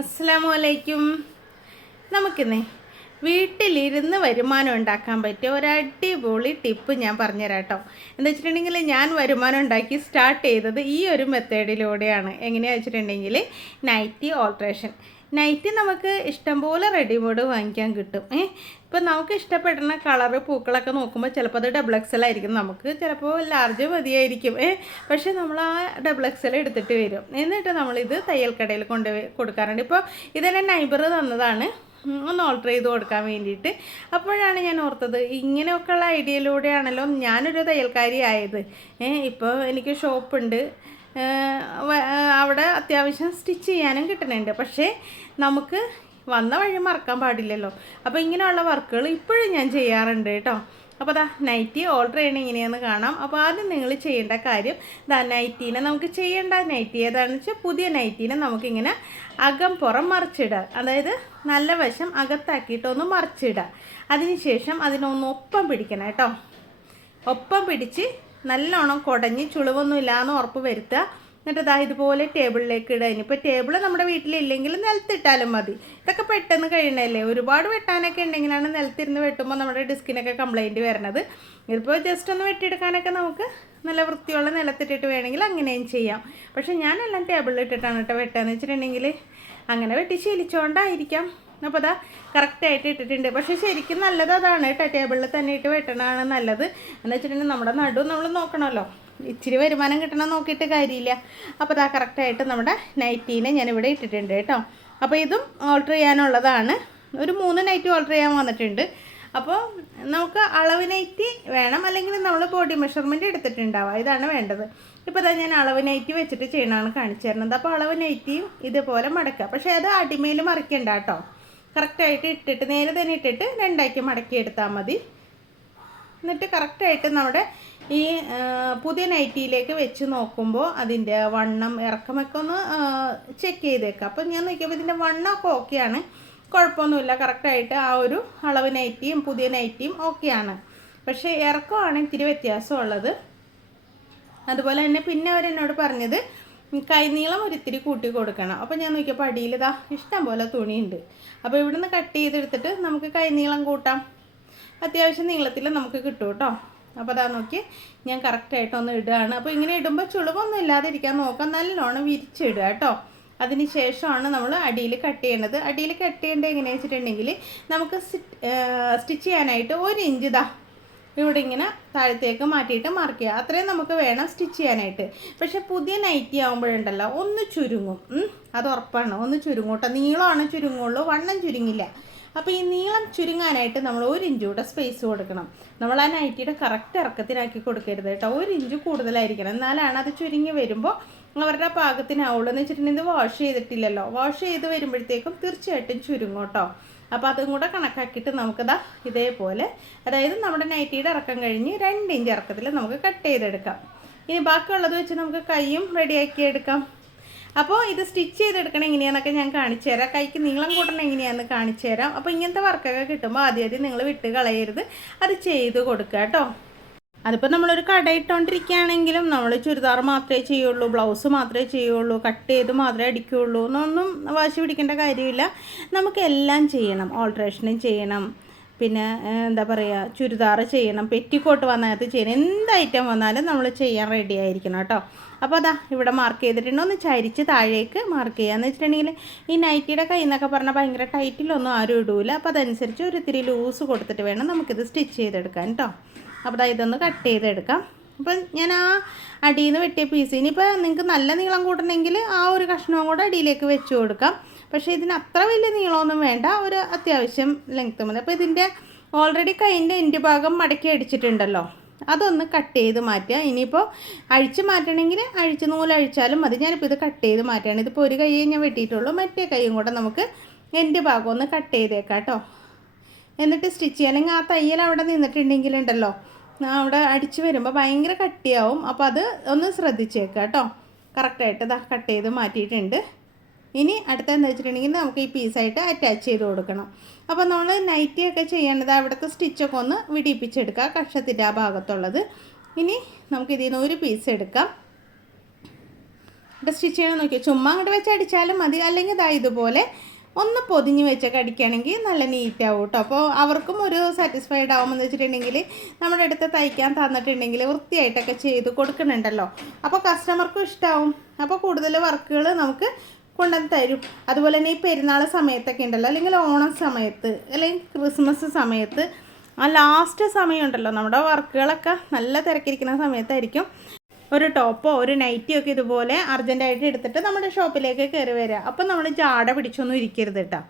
അസ്സലാമലൈക്കും. നമുക്കിന്നേ വീട്ടിലിരുന്ന് വരുമാനം ഉണ്ടാക്കാൻ പറ്റിയ ഒരു അടിപൊളി ടിപ്പ് ഞാൻ പറഞ്ഞുതരാം കേട്ടോ. എന്താ വെച്ചിട്ടുണ്ടെങ്കിൽ ഞാൻ വരുമാനം ഉണ്ടാക്കി സ്റ്റാർട്ട് ചെയ്തത് ഈ ഒരു മെത്തേഡിലൂടെയാണ്. എങ്ങനെയാണെന്ന് വെച്ചിട്ടുണ്ടെങ്കിൽ നൈറ്റി ഓൾട്രേഷൻ. നൈറ്റി നമുക്ക് ഇഷ്ടംപോലെ റെഡിമെയ്ഡ് വാങ്ങിക്കാൻ കിട്ടും. ഇപ്പം നമുക്ക് ഇഷ്ടപ്പെടുന്ന കളറ് പൂക്കളൊക്കെ നോക്കുമ്പോൾ ചിലപ്പോൾ അത് ഡബിൾ എക്സൽ ആയിരിക്കും, നമുക്ക് ചിലപ്പോൾ ലാർജ് മതിയായിരിക്കും. പക്ഷേ നമ്മൾ ആ ഡബിൾ എക്സൽ എടുത്തിട്ട് വരും. എന്നിട്ട് നമ്മളിത് തയ്യൽക്കടയിൽ കൊണ്ടുപോയി കൊടുക്കാറുണ്ട്. ഇപ്പോൾ ഇതെന്നെ നൈബർ തന്നതാണ് ഒന്ന് ഓൾട്ടർ ചെയ്ത് കൊടുക്കാൻ വേണ്ടിയിട്ട്. അപ്പോഴാണ് ഞാൻ ഓർത്തത് ഇങ്ങനെയൊക്കെയുള്ള ഐഡിയയിലൂടെയാണല്ലോ ഞാനൊരു തയ്യൽക്കാരി ആയത്. ഇപ്പോൾ എനിക്ക് ഷോപ്പുണ്ട്, അവിടെ അത്യാവശ്യം സ്റ്റിച്ച് ചെയ്യാനും കിട്ടുന്നുണ്ട്. പക്ഷേ നമുക്ക് വന്ന വഴി മറക്കാൻ പാടില്ലല്ലോ. അപ്പോൾ ഇങ്ങനെയുള്ള വർക്കുകൾ ഇപ്പോഴും ഞാൻ ചെയ്യാറുണ്ട് കേട്ടോ. അപ്പോൾ അതാ നൈറ്റി ഓൾട്ടർ ചെയ്യണം എങ്ങനെയാണെന്ന് കാണാം. അപ്പോൾ ആദ്യം നിങ്ങൾ ചെയ്യേണ്ട കാര്യം, നൈറ്റീനെ നമുക്ക് ചെയ്യേണ്ട നൈറ്റി ഏതാണെന്ന് വെച്ചാൽ പുതിയ നൈറ്റീനെ നമുക്കിങ്ങനെ അകം പുറം മറിച്ചിടുക. അതായത് നല്ല വശം അകത്താക്കിയിട്ടൊന്ന് മറിച്ചിടുക. അതിനുശേഷം അതിനൊന്ന് ഒപ്പം പിടിക്കണം കേട്ടോ. ഒപ്പം പിടിച്ച് നല്ലോണം കുടഞ്ഞ് ചുളിവൊന്നുമില്ലാന്ന് ഉറപ്പ് വരുത്തുക. എന്നിട്ട് ഇതാ ഇതുപോലെ ടേബിളിലേക്ക് ഇടുക. ഇനിയിപ്പോൾ ടേബിൾ നമ്മുടെ വീട്ടിലില്ലെങ്കിൽ നിലത്തിട്ടാലും മതി. ഇതൊക്കെ പെട്ടെന്ന് കഴിയണല്ലേ. ഒരുപാട് വെട്ടാനൊക്കെ ഉണ്ടെങ്കിലാണ് നിലത്തിരുന്ന് വെട്ടുമ്പോൾ നമ്മുടെ ഡിസ്കിനൊക്കെ കംപ്ലൈൻറ്റ് വരണത്. ഇതിപ്പോൾ ജസ്റ്റ് ഒന്ന് വെട്ടിയെടുക്കാനൊക്കെ നമുക്ക് നല്ല വൃത്തിയുള്ള നിലത്തിട്ടിട്ട് വേണമെങ്കിൽ അങ്ങനെയും ചെയ്യാം. പക്ഷേ ഞാനെല്ലാം ടേബിളിൽ ഇട്ടിട്ടാണ് കേട്ടോ വെട്ടാന്ന് വെച്ചിട്ടുണ്ടെങ്കിൽ അങ്ങനെ വെട്ടി ശീലിച്ചുകൊണ്ടായിരിക്കാം. അപ്പോൾ അതാ കറക്റ്റായിട്ട് ഇട്ടിട്ടുണ്ട്. പക്ഷേ ശരിക്കും നല്ലത് അതാണ് കേട്ടോ, ടേബിളിൽ തന്നെ ഇട്ട് വെട്ടണതാണ് നല്ലത്. എന്ന് വെച്ചിട്ടുണ്ടെങ്കിൽ നമ്മുടെ നടു നമ്മൾ നോക്കണമല്ലോ, ഇച്ചിരി വരുമാനം കിട്ടണം നോക്കിയിട്ട് കാര്യമില്ല. അപ്പോൾ അതാ കറക്റ്റായിട്ട് നമ്മുടെ നൈറ്റീനെ ഞാനിവിടെ ഇട്ടിട്ടുണ്ട് കേട്ടോ. അപ്പോൾ ഇതും ഓൾട്ടർ ചെയ്യാനുള്ളതാണ്. ഒരു 3 നൈറ്റി ഓൾട്ടർ ചെയ്യാൻ വന്നിട്ടുണ്ട്. അപ്പോൾ നമുക്ക് അളവ് നൈറ്റി വേണം, അല്ലെങ്കിൽ നമ്മൾ ബോഡി മെഷർമെൻറ്റ് എടുത്തിട്ടുണ്ടാവുക, ഇതാണ് വേണ്ടത്. ഇപ്പോൾ അതാ ഞാൻ അളവ് നൈറ്റി വെച്ചിട്ട് ചെയ്യണമാണ് കാണിച്ചു തരുന്നത്. അപ്പോൾ അളവ് നൈറ്റിയും ഇതുപോലെ മടക്കുക. പക്ഷേ അത് അടിമയിൽ മറിക്കണ്ട കേട്ടോ. കറക്റ്റായിട്ട് ഇട്ടിട്ട് നേരെ തന്നെ ഇട്ടിട്ട് 2ആക്കി മടക്കി എടുത്താൽ മതി. എന്നിട്ട് കറക്റ്റായിട്ട് നമ്മുടെ ഈ പുതിയ നൈറ്റിയിലേക്ക് വെച്ച് നോക്കുമ്പോൾ അതിൻ്റെ വണ്ണം ഇറക്കമൊക്കെ ഒന്ന് ചെക്ക് ചെയ്തേക്കാം. അപ്പോൾ ഞാൻ നോക്കിയപ്പോൾ ഇതിൻ്റെ വണ്ണമൊക്കെ ഓക്കെയാണ്, കുഴപ്പമൊന്നുമില്ല. കറക്റ്റായിട്ട് ആ ഒരു അളവ് നൈറ്റിയും പുതിയ നൈറ്റിയും ഓക്കെയാണ്. പക്ഷേ ഇറക്കമാണ് ഇത്തിരി വ്യത്യാസമുള്ളത്. അതുപോലെ തന്നെ പിന്നെ അവരെന്നോട് പറഞ്ഞത് കൈനീളം ഒരിത്തിരി കൂട്ടി കൊടുക്കണം. അപ്പോൾ ഞാൻ നോക്കിയപ്പോൾ അടിയിൽ ഇതാ ഇഷ്ടം പോലെ തുണിയുണ്ട്. അപ്പോൾ ഇവിടുന്ന് കട്ട് ചെയ്തെടുത്തിട്ട് നമുക്ക് കൈനീളം കൂട്ടാം. അത്യാവശ്യം നീളത്തിൽ നമുക്ക് കിട്ടും കേട്ടോ. അപ്പോൾ അതാ നോക്കി ഞാൻ കറക്റ്റായിട്ടൊന്ന് ഇടുകയാണ്. അപ്പോൾ ഇങ്ങനെ ഇടുമ്പോൾ ചുളിവൊന്നും ഇല്ലാതിരിക്കാൻ നോക്കാം, നല്ലോണം വിരിച്ചിടുക കേട്ടോ. അതിന് ശേഷമാണ് നമ്മൾ അടിയിൽ കട്ട് ചെയ്യേണ്ടത്. അടിയിൽ കട്ട് ചെയ്യേണ്ടത് എങ്ങനെയാണെന്ന് വെച്ചിട്ടുണ്ടെങ്കിൽ നമുക്ക് സ്റ്റിച്ച് ചെയ്യാനായിട്ട് 1 ഇഞ്ച് ഇതാ ഇവിടെ ഇങ്ങനെ താഴത്തേക്ക് മാറ്റിയിട്ട് മാർക്ക് ചെയ്യുക. അത്രയും നമുക്ക് വേണം സ്റ്റിച്ച് ചെയ്യാനായിട്ട്. പക്ഷേ പുതിയ നൈറ്റി ആകുമ്പോഴുണ്ടല്ലോ ഒന്ന് ചുരുങ്ങും, അത് ഉറപ്പാണ്. ഒന്ന് ചുരുങ്ങും കേട്ടോ. നീളമാണ് ചുരുങ്ങുള്ളൂ, വണ്ണം ചുരുങ്ങില്ല. അപ്പോൾ ഈ നീളം ചുരുങ്ങാനായിട്ട് നമ്മൾ 1 ഇഞ്ച് കൂടെ സ്പേസ് കൊടുക്കണം. നമ്മൾ ആ നൈറ്റിയുടെ കറക്റ്റ് ഇറക്കത്തിനാക്കി കൊടുക്കരുത് കേട്ടോ. 1 ഇഞ്ച് കൂടുതലായിരിക്കണം, എന്നാലാണ് അത് ചുരുങ്ങി വരുമ്പോൾ അവരുടെ പാകത്തിനാവുള്ളൂ. എന്ന് വെച്ചിട്ടുണ്ടെങ്കിൽ ഇത് വാഷ് ചെയ്തിട്ടില്ലല്ലോ, വാഷ് ചെയ്ത് വരുമ്പോഴത്തേക്കും തീർച്ചയായിട്ടും ചുരുങ്ങും കേട്ടോ. അപ്പോൾ അതും കൂടെ കണക്കാക്കിയിട്ട് നമുക്കിതാ ഇതേപോലെ, അതായത് നമ്മുടെ നൈറ്റിയുടെ ഇറക്കം കഴിഞ്ഞ് 2 ഇഞ്ച് ഇറക്കത്തിൽ നമുക്ക് കട്ട് ചെയ്തെടുക്കാം. ഇനി ബാക്കിയുള്ളത് വെച്ച് നമുക്ക് കൈയും റെഡിയാക്കി എടുക്കാം. അപ്പോൾ ഇത് സ്റ്റിച്ച് ചെയ്തെടുക്കണം എങ്ങനെയാണെന്നൊക്കെ ഞാൻ കാണിച്ചു തരാം. കൈക്ക് നീളം കൂട്ടണം എങ്ങനെയാണെന്ന് കാണിച്ചു തരാം. അപ്പോൾ ഇങ്ങനത്തെ വർക്കൊക്കെ കിട്ടുമ്പോൾ ആദ്യം നിങ്ങൾ വിട്ട് കളയരുത്, അത് ചെയ്ത് കൊടുക്കുക കേട്ടോ. അതിപ്പോൾ നമ്മളൊരു കട ഇട്ടുകൊണ്ടിരിക്കുകയാണെങ്കിലും നമ്മൾ ചുരിദാർ മാത്രമേ ചെയ്യുള്ളൂ, ബ്ലൗസ് മാത്രമേ ചെയ്യുള്ളൂ, കട്ട് ചെയ്ത് മാത്രമേ അടിക്കുകയുള്ളൂ എന്നൊന്നും വാശി പിടിക്കേണ്ട കാര്യമില്ല. നമുക്ക് എല്ലാം ചെയ്യണം. ഓൾട്രേഷനും ചെയ്യണം, പിന്നെ എന്താ പറയുക, ചുരിദാർ ചെയ്യണം, പെറ്റിക്കോട്ട് വന്നതിനകത്ത് ചെയ്യണം, എന്ത് ഐറ്റം വന്നാലും നമ്മൾ ചെയ്യാൻ റെഡി ആയിരിക്കണം കേട്ടോ. അപ്പോൾ അതാ ഇവിടെ മാർക്ക് ചെയ്തിട്ടുണ്ട്. ഒന്ന് ചരിച്ച് താഴേക്ക് മാർക്ക് ചെയ്യുക. എന്ന് വെച്ചിട്ടുണ്ടെങ്കിൽ ഈ നൈറ്റിയുടെ കൈ എന്നൊക്കെ പറഞ്ഞാൽ ഭയങ്കര ടൈറ്റിലൊന്നും ആരും ഇടൂല. അപ്പോൾ അതനുസരിച്ച് ഒരു ഇത്തിരി ലൂസ് കൊടുത്തിട്ട് വേണം നമുക്കിത് സ്റ്റിച്ച് ചെയ്തെടുക്കാൻ കേട്ടോ. അപ്പോൾ ഇതൊന്ന് കട്ട് ചെയ്തെടുക്കാം. അപ്പോൾ ഞാൻ ആ അടിയിൽ നിന്ന് വെട്ടിയ പീസ്, ഇനിയിപ്പോൾ നിങ്ങൾക്ക് നല്ല നീളം കൂട്ടണമെങ്കിൽ ആ ഒരു കഷ്ണവും കൂടെ അടിയിലേക്ക് വെച്ച് കൊടുക്കാം. പക്ഷേ ഇതിന് അത്ര വലിയ നീളമൊന്നും വേണ്ട, ഒരു അത്യാവശ്യം ലെങ്ത്ത് മതി. അപ്പോൾ ഇതിൻ്റെ ഓൾറെഡി കൈൻ്റെ എൻ്റെ ഭാഗം മടക്കി അടിച്ചിട്ടുണ്ടല്ലോ, അതൊന്ന് കട്ട് ചെയ്ത് മാറ്റുക. ഇനിയിപ്പോൾ അഴിച്ച് മാറ്റണമെങ്കിൽ നൂല് അഴിച്ചാലും മതി. ഞാനിപ്പോൾ ഇത് കട്ട് ചെയ്ത് മാറ്റുകയാണ്. ഇതിപ്പോൾ ഒരു കൈ ഞാൻ വെട്ടിയിട്ടുള്ളൂ, മറ്റേ കൈയും കൂടെ നമുക്ക് എൻ്റെ ഭാഗം ഒന്ന് കട്ട് ചെയ്തേക്കാം കേട്ടോ. എന്നിട്ട് സ്റ്റിച്ച് ചെയ്യണമെങ്കിൽ ആ തയ്യൽ അവിടെ നിന്നിട്ടുണ്ടെങ്കിലുണ്ടല്ലോ, അവിടെ അടിച്ച് വരുമ്പോൾ ഭയങ്കര കട്ടിയാവും. അപ്പോൾ അത് ഒന്ന് ശ്രദ്ധിച്ചേക്കാം കേട്ടോ. കറക്റ്റായിട്ട് ഇതാ കട്ട് ചെയ്ത് മാറ്റിയിട്ടുണ്ട്. ഇനി അടുത്ത എന്താ വെച്ചിട്ടുണ്ടെങ്കിൽ നമുക്ക് ഈ പീസായിട്ട് അറ്റാച്ച് ചെയ്ത് കൊടുക്കണം. അപ്പോൾ നമ്മൾ നൈറ്റിയൊക്കെ ചെയ്യേണ്ടത് അവിടുത്തെ സ്റ്റിച്ചൊക്കെ ഒന്ന് വിടിപ്പിച്ചെടുക്കുക, കക്ഷത്തിൻ്റെ ആ ഭാഗത്തുള്ളത്. ഇനി നമുക്കിതിൽ നിന്ന് ഒരു പീസ് എടുക്കാം. സ്റ്റിച്ച് ചെയ്യണം നോക്കിയാൽ ചുമ്മാ അങ്ങോട്ട് വെച്ച് അടിച്ചാലും മതി. അല്ലെങ്കിൽ ഇതാ ഇതുപോലെ ഒന്ന് പൊതിഞ്ഞ് വെച്ചൊക്കെ അടിക്കുകയാണെങ്കിൽ നല്ല നീറ്റാവും കേട്ടോ. അപ്പോൾ അവർക്കും ഒരു സാറ്റിസ്ഫൈഡ് ആവുമെന്ന് വെച്ചിട്ടുണ്ടെങ്കിൽ നമ്മുടെ അടുത്ത് തയ്ക്കാൻ തന്നിട്ടുണ്ടെങ്കിൽ വൃത്തിയായിട്ടൊക്കെ ചെയ്ത് കൊടുക്കുന്നുണ്ടല്ലോ. അപ്പോൾ കസ്റ്റമർക്കും ഇഷ്ടമാവും. അപ്പോൾ കൂടുതൽ വർക്കുകൾ നമുക്ക് കൊണ്ടുവന്ന് തരും. അതുപോലെ തന്നെ ഈ പെരുന്നാൾ സമയത്തൊക്കെ ഉണ്ടല്ലോ, അല്ലെങ്കിൽ ഓണം സമയത്ത്, അല്ലെങ്കിൽ ക്രിസ്മസ് സമയത്ത്, ആ ലാസ്റ്റ് സമയമുണ്ടല്ലോ നമ്മുടെ വർക്കുകളൊക്കെ നല്ല തിരക്കിരിക്കുന്ന സമയത്തായിരിക്കും ഒരു ടോപ്പോ ഒരു നൈറ്റിയോ ഒക്കെ ഇതുപോലെ അർജൻറ്റായിട്ട് എടുത്തിട്ട് നമ്മുടെ ഷോപ്പിലേക്ക് കയറി വരിക. അപ്പം നമ്മൾ ജാട പിടിച്ചൊന്നും ഇരിക്കരുത് കേട്ടോ.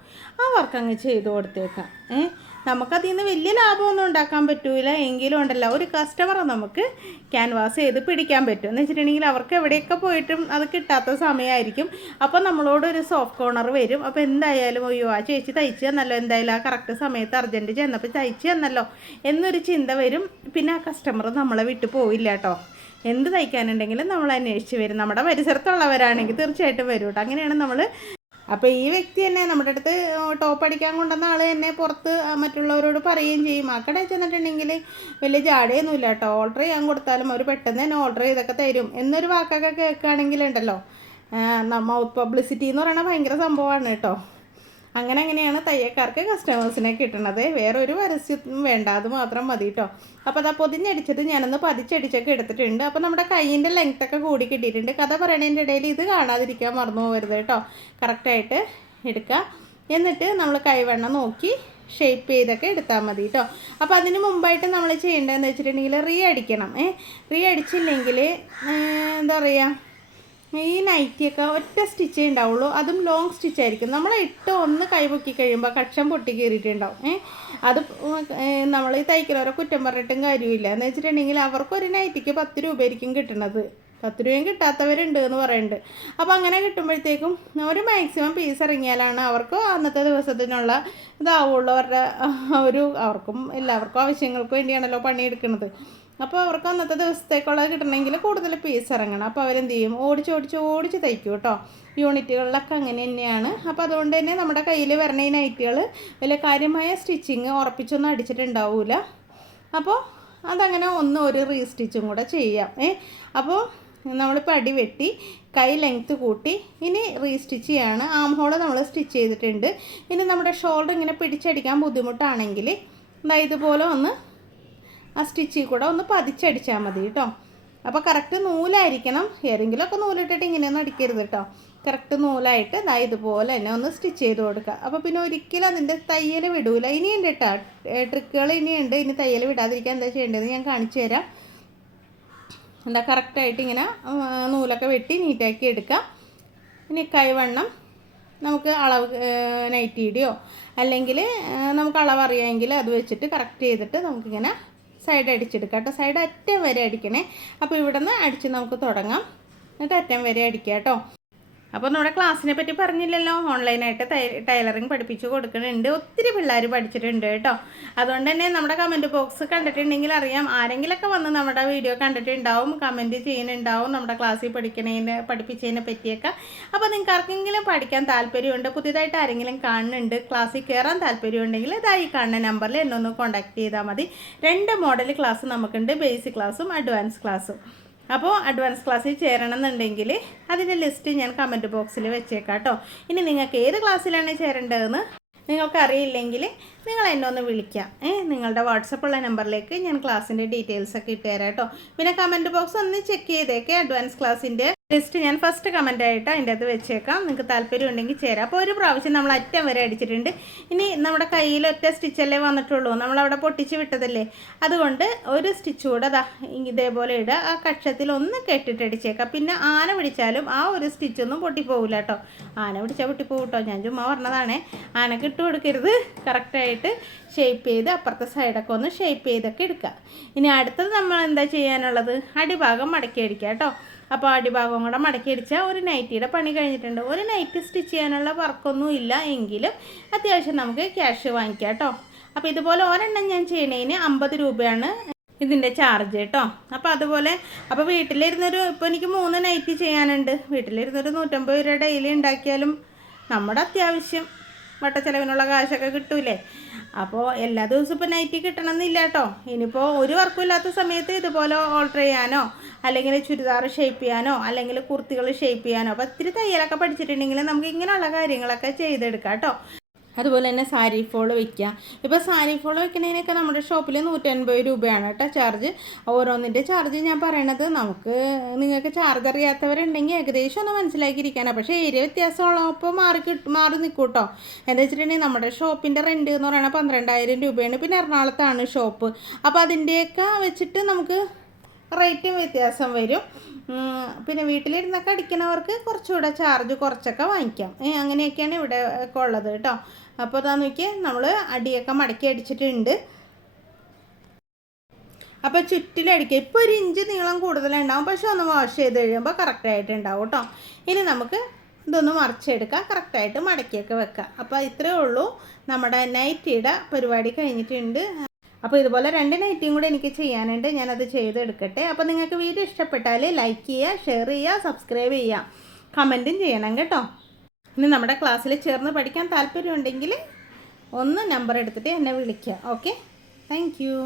ആ വർക്ക് അങ്ങ് ചെയ്ത് കൊടുത്തേക്കാം. നമുക്കതിൽ നിന്ന് വലിയ ലാഭമൊന്നും ഉണ്ടാക്കാൻ പറ്റില്ല, എങ്കിലും ഉണ്ടല്ലോ ഒരു കസ്റ്റമറെ നമുക്ക് ക്യാൻവാസ് ചെയ്ത് പിടിക്കാൻ പറ്റും. എന്ന് വെച്ചിട്ടുണ്ടെങ്കിൽ അവർക്ക് എവിടെയൊക്കെ പോയിട്ടും അത് കിട്ടാത്ത സമയമായിരിക്കും. അപ്പോൾ നമ്മളോട് ഒരു സോഫ്റ്റ് കോർണർ വരും. അപ്പോൾ എന്തായാലും അയ്യോ ആ ചേച്ചി തയ്ച്ചു തന്നല്ലോ, എന്തായാലും ആ കറക്റ്റ് സമയത്ത് അർജൻറ്റ് ചെന്നപ്പോൾ തയ്ച്ചു തന്നല്ലോ എന്നൊരു ചിന്ത വരും. പിന്നെ ആ കസ്റ്റമർ നമ്മളെ വിട്ടു പോവില്ല കേട്ടോ. എന്ത് തയ്ക്കാനുണ്ടെങ്കിലും നമ്മൾ അന്വേഷിച്ച് വരും. നമ്മുടെ പരിസരത്തുള്ളവരാണെങ്കിൽ തീർച്ചയായിട്ടും വരും കേട്ടോ. അങ്ങനെയാണ് നമ്മൾ. അപ്പോൾ ഈ വ്യക്തി തന്നെ നമ്മുടെ അടുത്ത് ടോപ്പ് അടിക്കാൻ കൊണ്ടുവന്ന ആൾ തന്നെ പുറത്ത് മറ്റുള്ളവരോട് പറയുകയും ചെയ്യും. ആ കടയിൽ ചെന്നിട്ടുണ്ടെങ്കിൽ വലിയ ജാടയൊന്നുമില്ല കേട്ടോ. ഓർഡർ ചെയ്യാൻ കൊടുത്താലും അവർ പെട്ടെന്ന് തന്നെ ഓർഡർ ചെയ്തൊക്കെ തരും എന്നൊരു വാക്കൊക്കെ കേൾക്കുകയാണെങ്കിലുണ്ടല്ലോ, മൗത്ത് പബ്ലിസിറ്റി എന്ന് പറയുന്നത് ഭയങ്കര സംഭവമാണ് കേട്ടോ. അങ്ങനെയാണ് തയ്യക്കാർക്ക് കസ്റ്റമേഴ്സിനെ കിട്ടണത്. വേറൊരു പരസ്യം വേണ്ട, അത് മാത്രം മതി കേട്ടോ. അപ്പോൾ അതാ പൊതിഞ്ഞടിച്ചത് ഞാനൊന്ന് പതിച്ചടിച്ചൊക്കെ എടുത്തിട്ടുണ്ട്. അപ്പോൾ നമ്മുടെ കൈയിൻ്റെ ലെങ്ത്തൊക്കെ കൂടി കിട്ടിയിട്ടുണ്ട്. കഥ പറയണതിൻ്റെ ഇടയിൽ ഇത് കാണാതിരിക്കാൻ മറന്നു പോകരുത് കേട്ടോ. കറക്റ്റായിട്ട് എടുക്കുക. എന്നിട്ട് നമ്മൾ കൈവണ്ണം നോക്കി ഷേപ്പ് ചെയ്തൊക്കെ എടുത്താൽ മതി കേട്ടോ. അപ്പോൾ അതിന് മുമ്പായിട്ട് നമ്മൾ ചെയ്യേണ്ടതെന്ന് വെച്ചിട്ടുണ്ടെങ്കിൽ അടിക്കണം. അടിച്ചില്ലെങ്കിൽ എന്താ പറയുക, ഈ നൈറ്റിയൊക്കെ ഒറ്റ സ്റ്റിച്ചേ ഉണ്ടാവുള്ളൂ. അതും ലോങ് സ്റ്റിച്ചായിരിക്കും. നമ്മൾ ഒന്ന് കൈ പൊക്കി കഴിയുമ്പോൾ കക്ഷം പൊട്ടി കയറിയിട്ടുണ്ടാവും. അത് നമ്മൾ ഈ തയ്ക്കുന്നവരെ കുറ്റം പറഞ്ഞിട്ടും കാര്യമില്ല. എന്ന് വെച്ചിട്ടുണ്ടെങ്കിൽ അവർക്കൊരു നൈറ്റിക്ക് 10 രൂപയായിരിക്കും കിട്ടുന്നത്. 10 രൂപയും കിട്ടാത്തവരുണ്ട് എന്ന് പറയുന്നുണ്ട്. അപ്പോൾ അങ്ങനെ കിട്ടുമ്പോഴത്തേക്കും ഒരു മാക്സിമം പീസ് ഇറങ്ങിയാലാണ് അവർക്ക് അന്നത്തെ ദിവസത്തിനുള്ള ഇതാവുള്ളൂ. അവർക്കും എല്ലാവർക്കും ആവശ്യങ്ങൾക്ക് വേണ്ടിയാണല്ലോ പണിയെടുക്കുന്നത്. അപ്പോൾ അവർക്ക് അന്നത്തെ ദിവസത്തേക്കുള്ള കിട്ടണമെങ്കിൽ കൂടുതൽ പീസ് ഇറങ്ങണം. അപ്പോൾ അവരെന്ത് ചെയ്യും, ഓടിച്ച് തയ്ക്കും കേട്ടോ. യൂണിറ്റുകളിലൊക്കെ അങ്ങനെ തന്നെയാണ്. അപ്പോൾ അതുകൊണ്ട് തന്നെ നമ്മുടെ കയ്യിൽ വരണ ഈ നൈറ്റുകൾ വലിയ കാര്യമായ സ്റ്റിച്ചിങ് ഉറപ്പിച്ചൊന്നും അടിച്ചിട്ടുണ്ടാവില്ല. അപ്പോൾ അതങ്ങനെ ഒരു റീസ്റ്റിച്ചും കൂടെ ചെയ്യാം. അപ്പോൾ നമ്മളിപ്പോൾ അടി വെട്ടി കൈ ലെങ്ത്ത് കൂട്ടി ഇനി റീസ്റ്റിച്ച് ചെയ്യാണ്. ആം ഹോൾ നമ്മൾ സ്റ്റിച്ച് ചെയ്തിട്ടുണ്ട്. ഇനി നമ്മുടെ ഷോൾഡർ ഇങ്ങനെ പിടിച്ചടിക്കാൻ ബുദ്ധിമുട്ടാണെങ്കിൽ ഇതുപോലെ ആ സ്റ്റിച്ചിൽ കൂടെ പതിച്ചടിച്ചാൽ മതി കേട്ടോ. അപ്പോൾ കറക്റ്റ് നൂലായിരിക്കണം. ഏതെങ്കിലുമൊക്കെ നൂലിട്ടിട്ട് ഇങ്ങനെയൊന്നും അടിക്കരുത് കേട്ടോ. കറക്റ്റ് നൂലായിട്ട് ഇതുപോലെ തന്നെ സ്റ്റിച്ച് ചെയ്ത് കൊടുക്കുക. അപ്പോൾ പിന്നെ ഒരിക്കലും അതിൻ്റെ തയ്യൽ വിടൂല. ഇനിയുണ്ട് കേട്ടോ ട്രിക്കുകൾ, ഇനിയുണ്ട്. ഇനി തയ്യൽ വിടാതിരിക്കാൻ എന്താ ചെയ്യേണ്ടതെന്ന് ഞാൻ കാണിച്ചു തരാം. കറക്റ്റായിട്ട് ഇങ്ങനെ നൂലൊക്കെ വെട്ടി നീറ്റാക്കി എടുക്കാം. ഇനി കൈവണ്ണം നമുക്ക് അളവ് നൈറ്റിയുടെയോ അല്ലെങ്കിൽ നമുക്ക് അളവ് അറിയാമെങ്കിൽ അത് വെച്ചിട്ട് കറക്റ്റ് ചെയ്തിട്ട് നമുക്കിങ്ങനെ സൈഡ് അടിച്ചെടുക്കാം കേട്ടോ. സൈഡ് അറ്റം വരെ അടിക്കണേ. അപ്പോൾ ഇവിടെ നിന്ന് അടിച്ച് നമുക്ക് തുടങ്ങാം. എന്നിട്ട് അറ്റം വരെ അടിക്കാം കേട്ടോ. അപ്പോൾ നമ്മുടെ ക്ലാസ്സിനെ പറ്റി പറഞ്ഞില്ലല്ലോ. ഓൺലൈനായിട്ട് ടൈലറിങ് പഠിപ്പിച്ച് കൊടുക്കുന്നുണ്ട്. ഒത്തിരി പിള്ളേർ പഠിച്ചിട്ടുണ്ട് കേട്ടോ. അതുകൊണ്ട് തന്നെ നമ്മുടെ കമൻറ്റ് ബോക്സ് കണ്ടിട്ടുണ്ടെങ്കിൽ അറിയാം, ആരെങ്കിലുമൊക്കെ വന്ന് നമ്മുടെ വീഡിയോ കണ്ടിട്ടുണ്ടാവും, കമൻറ്റ് ചെയ്യുന്നുണ്ടാവും നമ്മുടെ ക്ലാസ്സിൽ പഠിപ്പിച്ചതിനെ പറ്റിയൊക്കെ. അപ്പോൾ നിങ്ങൾക്ക് ആർക്കെങ്കിലും പഠിക്കാൻ താല്പര്യമുണ്ട്, പുതിയതായിട്ട് ആരെങ്കിലും കാണുന്നുണ്ട്, ക്ലാസ്സിൽ കയറാൻ താല്പര്യമുണ്ടെങ്കിൽ ഈ കാണുന്ന നമ്പറിൽ എന്നൊന്ന് കോൺടാക്ട് ചെയ്താൽ മതി. 2 മോഡൽ ക്ലാസ് നമുക്കുണ്ട്, ബേസിക് ക്ലാസ്സും അഡ്വാൻസ് ക്ലാസ്സും. അപ്പോൾ അഡ്വാൻസ് ക്ലാസ്സിൽ ചേരണമെന്നുണ്ടെങ്കിൽ അതിൻ്റെ ലിസ്റ്റ് ഞാൻ കമൻറ്റ് ബോക്സിൽ വെച്ചേക്കാം കേട്ടോ. ഇനി നിങ്ങൾക്ക് ഏത് ക്ലാസ്സിലാണ് ചേരേണ്ടതെന്ന് നിങ്ങൾക്കറിയില്ലെങ്കിൽ നിങ്ങൾ എന്നെ ഒന്ന് വിളിക്കാം. നിങ്ങളുടെ വാട്സപ്പുള്ള നമ്പറിലേക്ക് ഞാൻ ക്ലാസ്സിൻ്റെ ഡീറ്റെയിൽസൊക്കെ ഇട്ട് തരാം കേട്ടോ. പിന്നെ കമൻറ്റ് ബോക്സ് ഒന്ന് ചെക്ക് ചെയ്തേക്കെ. അഡ്വാൻസ് ക്ലാസ്സിൻ്റെ ലിസ്റ്റ് ഞാൻ ഫസ്റ്റ് കമൻറ്റായിട്ട് അതിൻ്റെ അകത്ത് വെച്ചേക്കാം. നിങ്ങൾക്ക് താല്പര്യം ഉണ്ടെങ്കിൽ ചേരാം. അപ്പോൾ ഒരു പ്രാവശ്യം നമ്മൾ അറ്റം വരെ അടിച്ചിട്ടുണ്ട്. ഇനി നമ്മുടെ കയ്യിൽ ഒറ്റ സ്റ്റിച്ചല്ലേ വന്നിട്ടുള്ളൂ, നമ്മളവിടെ പൊട്ടിച്ച് വിട്ടതല്ലേ. അതുകൊണ്ട് ഒരു സ്റ്റിച്ച് കൂടെ ഇതേപോലെ ഇടുക. ആ കക്ഷത്തിൽ ഒന്ന് കെട്ടിട്ട് അടിച്ചേക്കാം. പിന്നെ ആന പിടിച്ചാലും ആ ഒരു സ്റ്റിച്ചൊന്നും പൊട്ടിപ്പോവില്ല കേട്ടോ. ആന പിടിച്ചാൽ പൊട്ടിപ്പോകും കേട്ടോ. ഞാൻ ചുമ്മാ പറഞ്ഞതാണേ. ആനക്ക് ഇട്ട് കൊടുക്കരുത്. കറക്റ്റായിട്ട് ഷേപ്പ് ചെയ്ത് അപ്പുറത്തെ സൈഡൊക്കെ ഒന്ന് ഷേപ്പ് ചെയ്തൊക്കെ എടുക്കുക. ഇനി അടുത്തത് നമ്മൾ എന്താ ചെയ്യാനുള്ളത്, അടിഭാഗം മടക്കി അടിക്കുക കേട്ടോ. അപ്പോൾ അടിഭാഗം കൂടെ മടക്കി അടിച്ചാൽ ഒരു നൈറ്റിയുടെ പണി കഴിഞ്ഞിട്ടുണ്ട്. ഒരു നൈറ്റി സ്റ്റിച്ച് ചെയ്യാനുള്ള വർക്കൊന്നും ഇല്ല എങ്കിലും അത്യാവശ്യം നമുക്ക് ക്യാഷ് വാങ്ങിക്കാം കേട്ടോ. അപ്പോൾ ഇതുപോലെ ഒരെണ്ണം ഞാൻ ചെയ്യണതിന് 50 രൂപയാണ് ഇതിൻ്റെ ചാർജ് കേട്ടോ. അപ്പോൾ അതുപോലെ അപ്പോൾ വീട്ടിലിരുന്നൊരു ഇപ്പോൾ എനിക്ക് 3 നൈറ്റി ചെയ്യാനുണ്ട്. വീട്ടിലിരുന്നൊരു 150 രൂപ ഡെയിലി ഉണ്ടാക്കിയാലും നമ്മുടെ അത്യാവശ്യം വട്ടച്ചെലവിനുള്ള കാശൊക്കെ കിട്ടൂലേ. അപ്പോൾ എല്ലാ ദിവസവും ഇപ്പോൾ നൈറ്റി കിട്ടണമെന്നില്ല കേട്ടോ. ഇനിയിപ്പോൾ ഒരു വർക്കും ഇല്ലാത്ത സമയത്ത് ഇതുപോലെ ഓൾട്ടർ ചെയ്യാനോ അല്ലെങ്കിൽ ചുരിദാർ ഷേപ്പ് ചെയ്യാനോ അല്ലെങ്കിൽ കുർത്തികൾ ഷേപ്പ് ചെയ്യാനോ അപ്പോൾ ഇത്തിരി തയ്യലൊക്കെ പഠിച്ചിട്ടുണ്ടെങ്കിൽ നമുക്ക് ഇങ്ങനെയുള്ള കാര്യങ്ങളൊക്കെ ചെയ്തെടുക്കാം കേട്ടോ. അതുപോലെ തന്നെ സാരി ഫോൾ വയ്ക്കുക. ഇപ്പോൾ സാരി ഫോൾ വയ്ക്കുന്നതിനൊക്കെ നമ്മുടെ ഷോപ്പിൽ 150 രൂപയാണ് കേട്ടോ ചാർജ്. ഓരോന്നിൻ്റെ ചാർജ് ഞാൻ പറയണത് നിങ്ങൾക്ക് ചാർജ് അറിയാത്തവരുണ്ടെങ്കിൽ ഏകദേശം ഒന്ന് മനസ്സിലാക്കിയിരിക്കാനാണ്. പക്ഷേ ഏരിയ വ്യത്യാസമുള്ളപ്പോൾ മാറി നിൽക്കും കേട്ടോ. എന്താ വെച്ചിട്ടുണ്ടെങ്കിൽ നമ്മുടെ ഷോപ്പിൻ്റെ റെൻറ്റ് എന്ന് പറയുന്നത് 12,000 രൂപയാണ്. പിന്നെ എറണാകുളത്താണ് ഷോപ്പ്. അപ്പോൾ അതിൻ്റെയൊക്കെ വെച്ചിട്ട് നമുക്ക് റേറ്റും വ്യത്യാസം വരും. പിന്നെ വീട്ടിലിരുന്നൊക്കെ അടിക്കുന്നവർക്ക് കുറച്ചുകൂടെ ചാർജ് കുറച്ചൊക്കെ വാങ്ങിക്കാം. അങ്ങനെയൊക്കെയാണ് ഇവിടെ ഒക്കെ ഉള്ളത് കേട്ടോ. അപ്പോൾ അതാ നോക്കിയാൽ നമ്മൾ അടിയൊക്കെ മടക്കി അടിച്ചിട്ടുണ്ട്. അപ്പോൾ ചുറ്റിലടിക്കുക. ഇപ്പോൾ 1 ഇഞ്ച് നീളം കൂടുതലുണ്ടാവും, പക്ഷെ ഒന്ന് വാഷ് ചെയ്ത് കഴിയുമ്പോൾ കറക്റ്റായിട്ട് ഉണ്ടാവും കേട്ടോ. ഇനി നമുക്ക് ഇതൊന്ന് മറിച്ചെടുക്കാം, കറക്റ്റായിട്ട് മടക്കിയൊക്കെ വെക്കാം. അപ്പോൾ ഇത്രയേ ഉള്ളൂ, നമ്മുടെ നൈറ്റിയുടെ പരിപാടി കഴിഞ്ഞിട്ടുണ്ട്. അപ്പോൾ ഇതുപോലെ 2 നൈറ്റിയും കൂടെ എനിക്ക് ചെയ്യാനുണ്ട്, ഞാനത് ചെയ്തെടുക്കട്ടെ. അപ്പോൾ നിങ്ങൾക്ക് വീഡിയോ ഇഷ്ടപ്പെട്ടാൽ ലൈക്ക് ചെയ്യുക, ഷെയർ ചെയ്യുക, സബ്സ്ക്രൈബ് ചെയ്യുക, കമൻറ്റും ചെയ്യണം കേട്ടോ. ഇനി നമ്മുടെ ക്ലാസ്സിൽ ചേർന്ന് പഠിക്കാൻ താല്പര്യമുണ്ടെങ്കിൽ ഒന്ന് നമ്പർ എടുത്തിട്ട് എന്നെ വിളിക്കുക. Okay, thank you.